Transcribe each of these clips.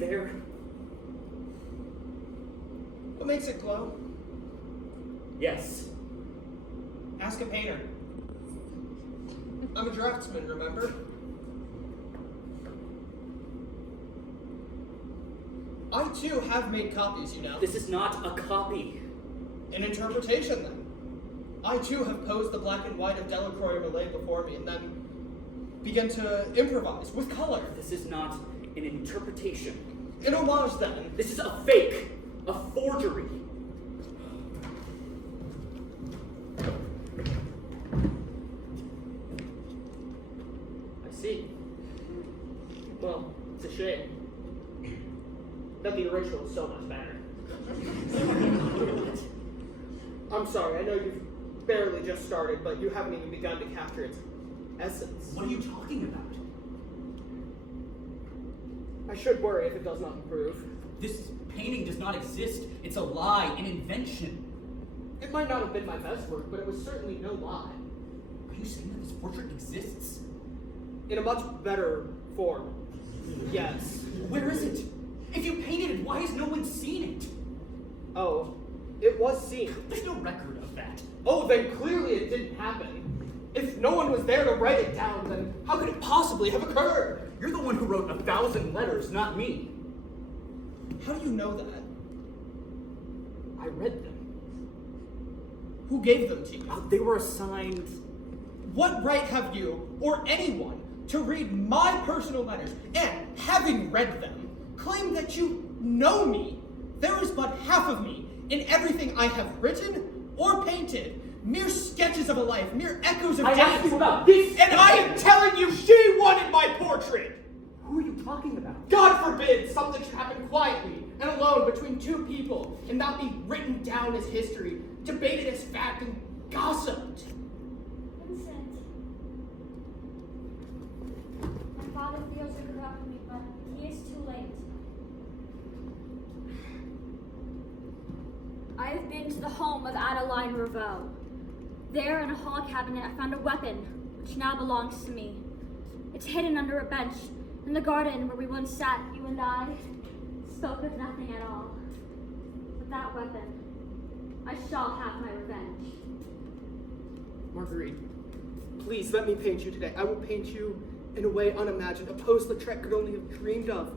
there? What makes it glow? Yes. Ask a painter. I'm a draftsman, remember? I too have made copies, you know. This is not a copy. An interpretation, then. I too have posed the black and white of Delacroix or Millet before me, and then began to improvise with color. This is not an interpretation. An homage, then. This is a fake, a forgery. I see. Well, it's a shame that the original is so much better. I'm sorry, I know you've barely just started, but you haven't even begun to capture its essence. What are you talking about? I should worry if it does not improve. This painting does not exist. It's a lie, an invention. It might not have been my best work, but it was certainly no lie. Are you saying that this portrait exists? In a much better form. Yes. Where is it? If you painted it, why has no one seen it? Oh, it was seen. There's no record of that. Oh, then clearly it didn't happen. If no one was there to write it down, then how could it possibly have occurred? You're the one who wrote 1,000 letters, not me. How do you know that? I read them. Who gave them to you? They were assigned. What right have you, or anyone, to read my personal letters and, having read them, claim that you know me? There is but half of me in everything I have written or painted. Mere sketches of a life, mere echoes of I days. asked you about this! And I am telling you she wanted my portrait! Who are you talking about? God forbid something should happen quietly and alone between two people and not be written down as history, debated as fact, and gossiped. Vincent. My father feels regret for me, but he is too late. I have been to the home of Adeline Revaux. There in a hall cabinet I found a weapon, which now belongs to me. It's hidden under a bench in the garden where we once sat, you and I, spoke of nothing at all. With that weapon, I shall have my revenge. Marguerite, please let me paint you today. I will paint you in a way unimagined, a pose Lautrec could only have dreamed of.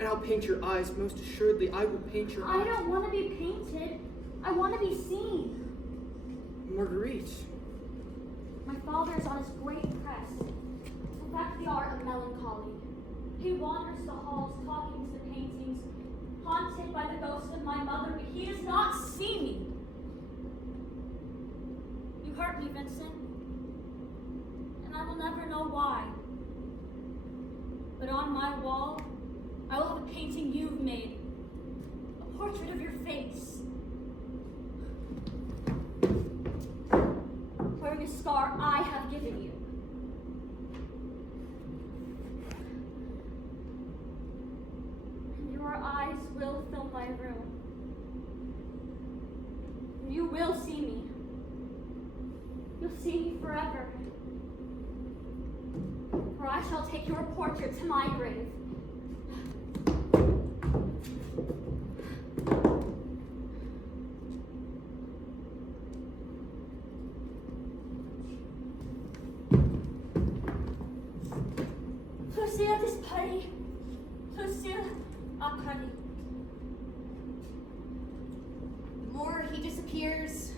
And I'll paint your eyes, most assuredly. I will paint your eyes. I don't want to be painted. I want to be seen. Marguerite. My father is on his great press. In fact, the art of melancholy. He wanders the halls talking to the paintings, haunted by the ghost of my mother, but he does not see me. You hurt me, Vincent, and I will never know why. But on my wall, I will have a painting you've made, a portrait of your face. Wearing a scar I have given you. And your eyes will fill my room. You will see me. You'll see me forever. For I shall take your portrait to my grave. Lucille disparaît. Lucille apparaît. The more he disappears,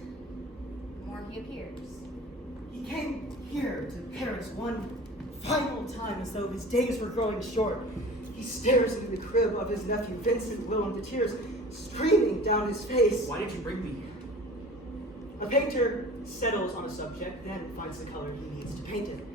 the more he appears. He came here to Paris one final time as though his days were growing short. He stares into the crib of his nephew Vincent Willem, the tears streaming down his face. Why did you bring me? A painter settles on a subject, then finds the color he needs to paint it.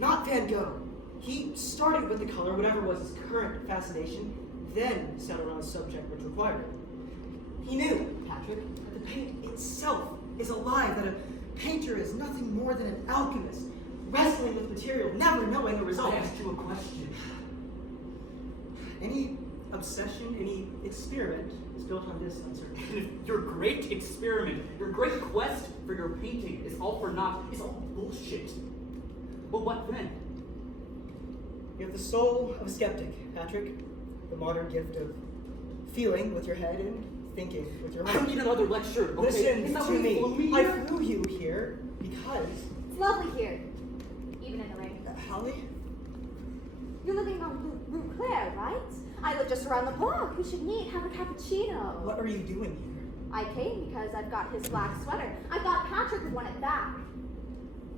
Not Van Gogh. He started with the color, whatever was his current fascination, then settled on a subject which required it. He knew, Patrick, that the paint itself is alive, that a painter is nothing more than an alchemist, wrestling with material, never knowing the result. I asked you a question. Any obsession, any experiment is built on this uncertainty. Your great experiment, your great quest for your painting is all for naught. It's all bullshit. Well, what then? You have the soul of a skeptic, Patrick. the modern gift of feeling with your head and thinking with your I heart. don't need another lecture, okay? Listen Is that to why you me. flew me I here? flew you here because... It's lovely here, even in the rain. Holly? You're living on Rue Claire, right? I live just around the block. We should meet, have a cappuccino. What are you doing here? I came because I've got his black sweater. I thought Patrick would want it back.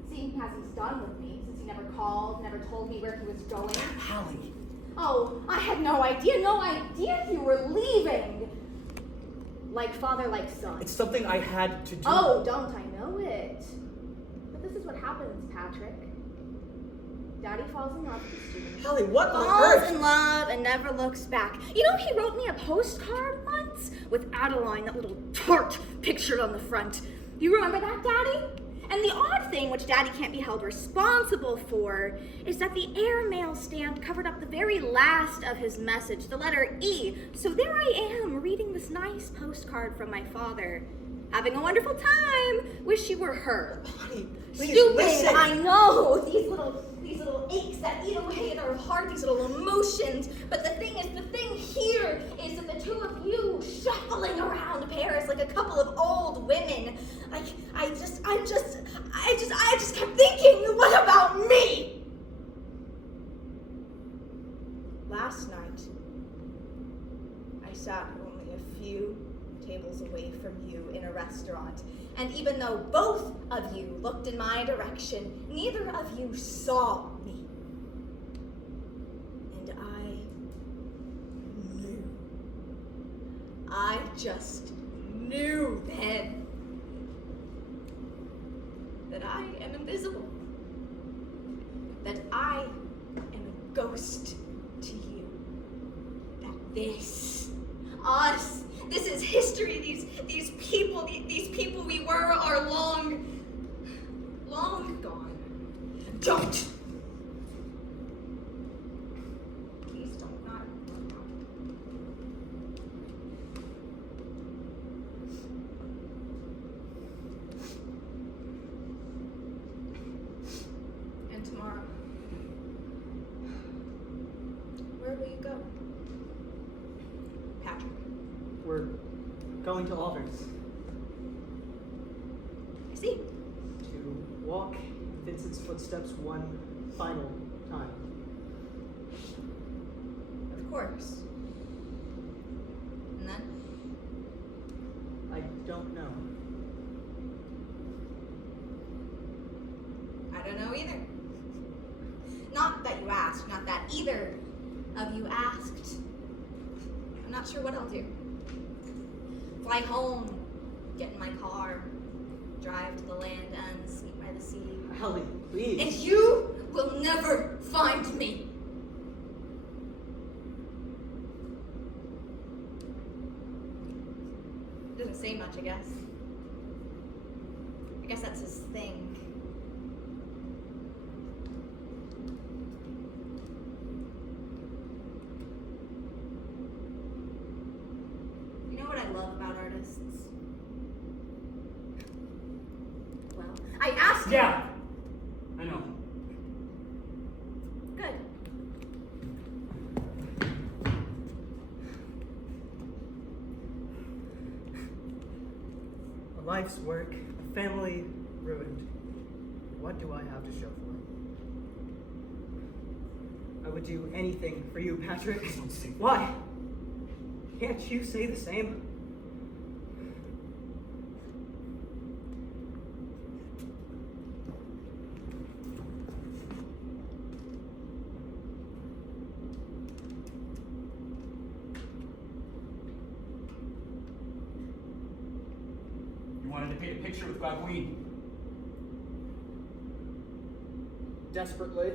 Seeing as he's done with me, since he never called, never told me where he was going. Holly. Oh, I had no idea you were leaving. Like father, like son. It's something I had to do. Oh, don't I know it? But this is what happens, Patrick. Daddy falls in love with the student. Holly, what on Falls earth? in love and never looks back. You know, he wrote me a postcard once with Adeline, that little tart pictured on the front. You remember that, Daddy? And the odd thing, which Daddy can't be held responsible for, is that the airmail stand covered up the very last of his message, the letter E. So there I am, reading this nice postcard from my father. Having a wonderful time. Wish you were her. Honey, please Stupid, listen. I know. These little aches that eat away at our heart, these little emotions. But the thing here is that the two of you shuffling around Paris like a couple of old women. I just kept thinking, what about me? Last night, I sat only a few tables away from you in a restaurant, and even though both of you looked in my direction, neither of you saw me. And I just knew then that I am invisible, that I am a ghost to you, that us, this is history. These people we were are long gone. Don't. Please don't not. And tomorrow, where will you go, Patrick? We're going to Alders I see. to walk Vincent's footsteps one final time. Of course. And then? I don't know. I don't know either. Not that you asked, not that either of you asked. I'm not sure what I'll do. Fly home, get in my car, drive to the land ends, meet by the sea. Holly, please. And you will never find me. Doesn't say much, I guess. I guess that's his thing. You know what I love about artists? Well, I asked you. Yeah, I know. Good. A life's work, a family ruined. What do I have to show for it? I would do anything for you, Patrick. Don't say that. Why? Can't you say the same? You wanted to paint a picture with Gogh. Desperately.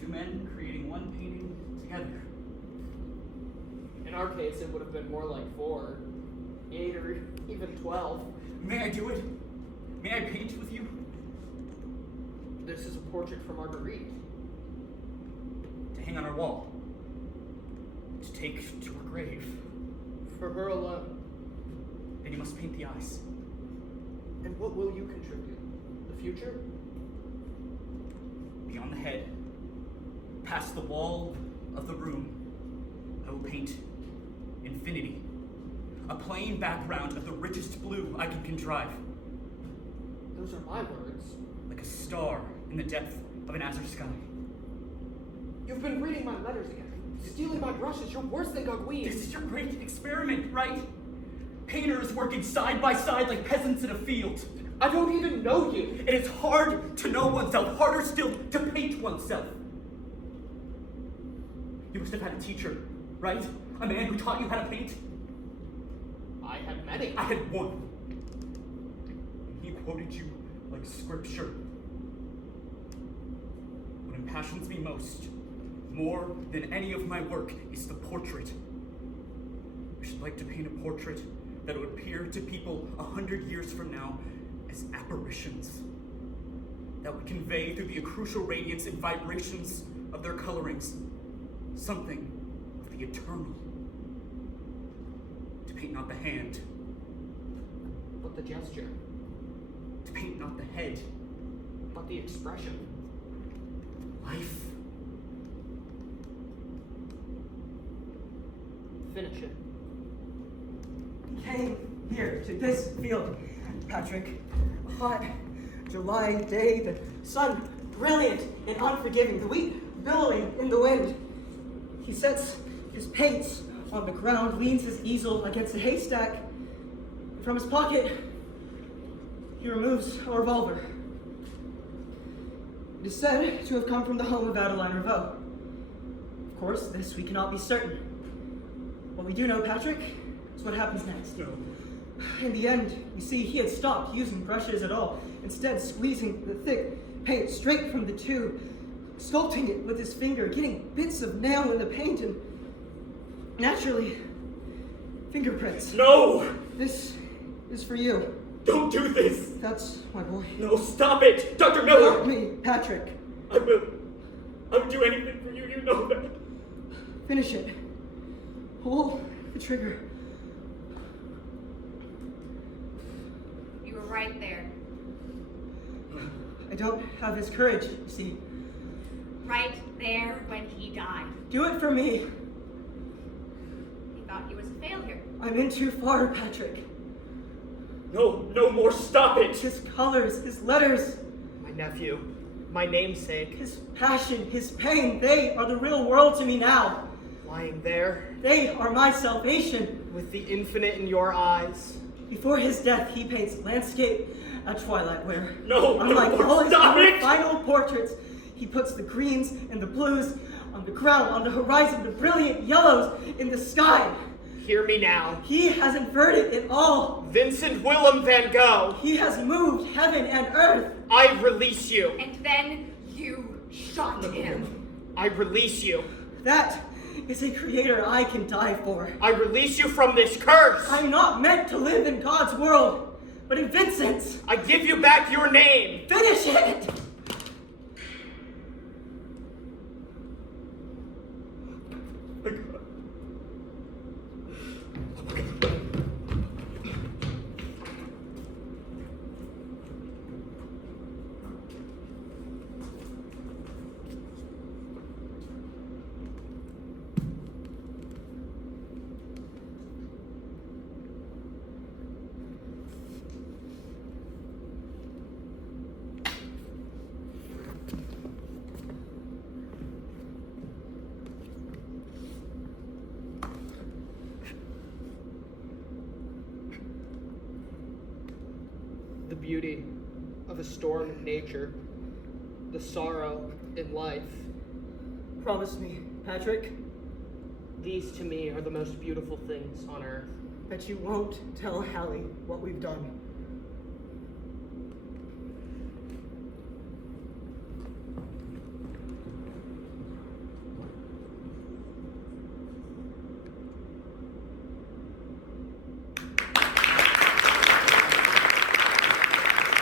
Two men creating one painting together. In our case, it would have been more like 4, 8, or even 12. May I do it? May I paint with you? This is a portrait for Marguerite. To hang on our wall. To take to her grave. For her alone. Then you must paint the eyes. And what will you contribute? The future? Beyond the head. Past the wall of the room. paint infinity. A plain background of the richest blue I can contrive. Those are my words. Like a star in the depth of an azure sky. You've been reading my letters again. Stealing my brushes. You're worse than Gogh. This is your great experiment, right? Painters working side by side like peasants in a field. I don't even know you. It is hard to know oneself, harder still to paint oneself. You must have had a teacher, right? A man who taught you how to paint? I had many. I had one. And he quoted you like scripture. What impassions me most, more than any of my work, is the portrait. I should like to paint a portrait that would appear to people 100 years from now as apparitions. That would convey through the crucial radiance and vibrations of their colorings something of the eternal. To paint not the hand, But the gesture. to paint not the head, But the expression. life. Finish it. He came here to this field, Patrick. A hot July day, the sun brilliant and unforgiving, the wheat billowing in the wind. He sets his paints on the ground, leans his easel against a haystack. From his pocket, he removes a revolver. It is said to have come from the home of Adeline Ravoux. Of course, this we cannot be certain. What we do know, Patrick, is what happens next. No. In the end, we see he had stopped using brushes at all, instead squeezing the thick paint straight from the tube, sculpting it with his finger, getting bits of nail in the paint, and naturally, fingerprints. No! This is for you. Don't do this! That's my boy. No, stop it! Dr. Help Miller! me, Patrick. I would do anything for you, you know that. Finish it. Pull the trigger. You were right there. I don't have his courage, you see. Right there when he died. Do it for me. He thought he was a failure. I'm in too far, Patrick. No more, stop it! His colors, his letters, My nephew. My namesake. his passion, his pain, they are the real world to me now. Lying there. They are my salvation. With the infinite in your eyes. Before his death, he paints landscape at twilight wear. No, Unlike no more, all his stop other it! final portraits, he puts the greens and the blues on the ground, on the horizon, the brilliant yellows in the sky. Hear me now. He has inverted it all. Vincent Willem van Gogh. He has moved heaven and earth. I release you. And then you shot him. I release you. That is a creator I can die for. I release you from this curse. I'm not meant to live in God's world, but in Vincent's. I give you back your name. Finish it! The beauty of a storm in nature. The sorrow in life. Promise me, Patrick, These to me are the most beautiful things on earth. that you won't tell Hallie what we've done.